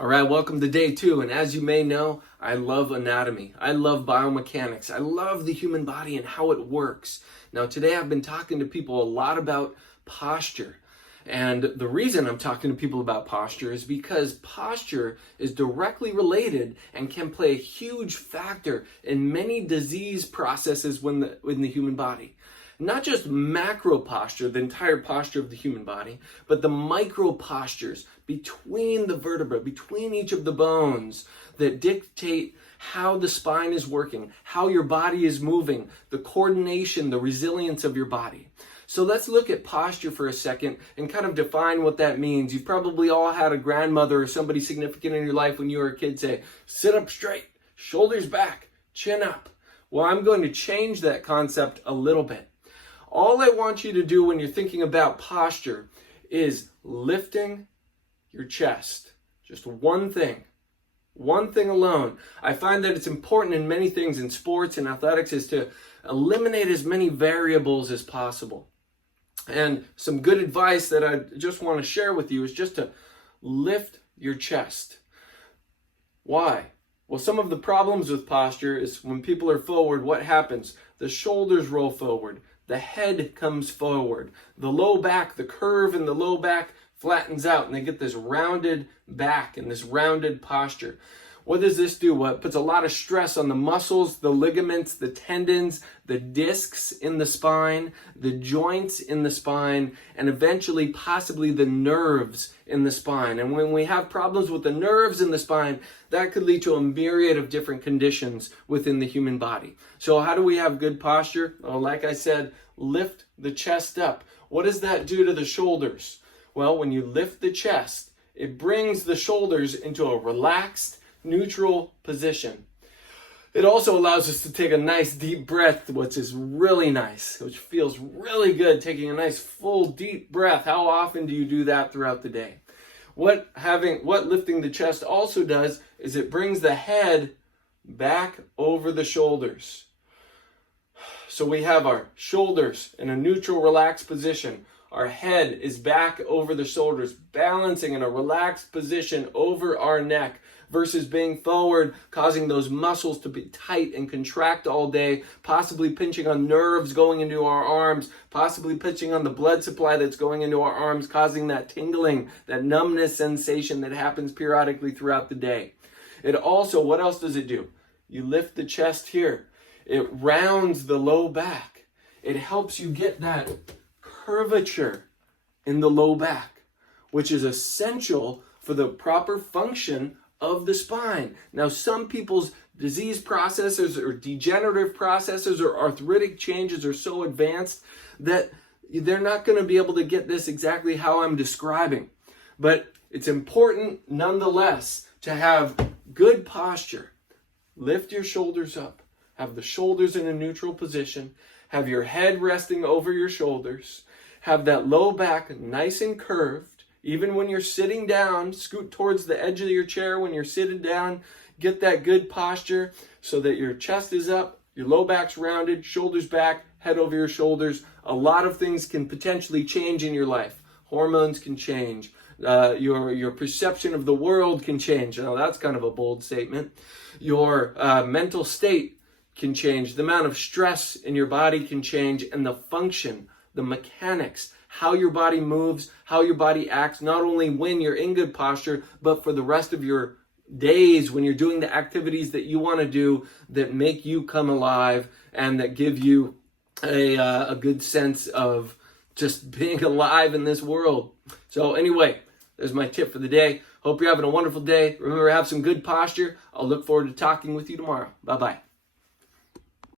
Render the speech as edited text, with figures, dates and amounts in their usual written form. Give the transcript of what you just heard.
All right, welcome to day 2. And as you may know, I love anatomy. I love biomechanics. I love the human body and how it works. Now, today I've been talking to people a lot about posture. And the reason I'm talking to people about posture is because posture is directly related and can play a huge factor in many disease processes in the human body. Not just macro posture, the entire posture of the human body, but the micro postures between the vertebrae, between each of the bones that dictate how the spine is working, how your body is moving, the coordination, the resilience of your body. So let's look at posture for a second and kind of define what that means. You've probably all had a grandmother or somebody significant in your life when you were a kid say, sit up straight, shoulders back, chin up. Well, I'm going to change that concept a little bit. All I want you to do when you're thinking about posture is lifting your chest. Just one thing alone. I find that it's important in many things in sports and athletics is to eliminate as many variables as possible. And some good advice that I just want to share with you is just to lift your chest. Why? Well, some of the problems with posture is when people are forward, what happens? The shoulders roll forward. The head comes forward. The low back, the curve in the low back flattens out and they get this rounded back and this rounded posture. What does this do? Well, it puts a lot of stress on the muscles, the ligaments, the tendons, the discs in the spine, the joints in the spine, and eventually possibly the nerves in the spine. And when we have problems with the nerves in the spine, that could lead to a myriad of different conditions within the human body. So how do we have good posture? Well, like I said, lift the chest up. What does that do to the shoulders? Well, when you lift the chest, it brings the shoulders into a relaxed, neutral position. It also allows us to take a nice deep breath, which is really nice, which feels really good, taking a nice full deep breath. How often do you do that throughout the day? What lifting the chest also does is it brings the head back over the shoulders. So we have our shoulders in a neutral, relaxed position. Our head is back over the shoulders, balancing in a relaxed position over our neck versus being forward, causing those muscles to be tight and contract all day, possibly pinching on nerves going into our arms, possibly pinching on the blood supply that's going into our arms, causing that tingling, that numbness sensation that happens periodically throughout the day. It also, what else does it do? You lift the chest here. It rounds the low back. It helps you get that curvature in the low back, which is essential for the proper function of the spine. Now, some people's disease processes or degenerative processes or arthritic changes are so advanced that they're not going to be able to get this exactly how I'm describing. But it's important nonetheless to have good posture. Lift your shoulders up. Have the shoulders in a neutral position. Have your head resting over your shoulders. Have that low back nice and curved. Even when you're sitting down, scoot towards the edge of your chair when you're sitting down. Get that good posture so that your chest is up, your low back's rounded, shoulders back, head over your shoulders. A lot of things can potentially change in your life. Hormones can change. Your perception of the world can change. Now, that's kind of a bold statement. Your mental state can change. The amount of stress in your body can change, and the function, the mechanics, how your body moves, how your body acts, not only when you're in good posture, but for the rest of your days when you're doing the activities that you want to do that make you come alive and that give you a good sense of just being alive in this world. So anyway, there's my tip for the day. Hope you're having a wonderful day. Remember, have some good posture. I'll look forward to talking with you tomorrow. Bye-bye.